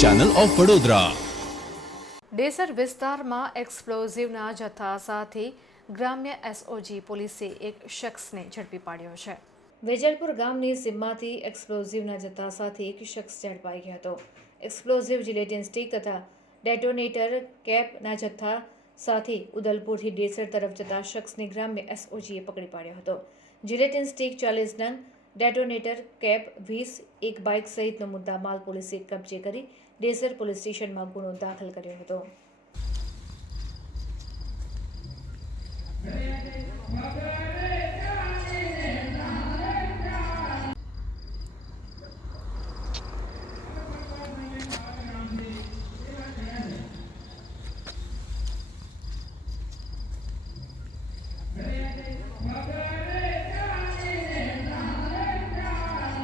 Channel of Vadodara. Desar વિસ્તારમાં એક્સપ્લોઝિવના જથ્થા સાથે ગ્રામ્ય એસઓજી પોલીસે એક શખ્સને ઝડપી પાડ્યો છે। વેજલપુર ગામની સીમમાંથી એક્સપ્લોઝિવના જથ્થા સાથે એક શખ્સ ઝડપાઈ ગયો હતો। એક્સપ્લોઝિવ જિલેટિન સ્ટિક તથા ડેટોનેટર કેપના જથ્થા સાથે ઉદલપુરથી ડેસર તરફ જતા શખ્સને ગ્રામ્ય એસઓજીએ પકડી પાડ્યો હતો। જિલેટિન સ્ટિક 40 નંગ, ડેટોનેટર કેપ 20, એક બાઇક સહિતનો મુદ્દામાલ પોલીસે કબજે કરી ડેસર પોલીસ સ્ટેશનમાં ગુનો દાખલ કર્યો હતો।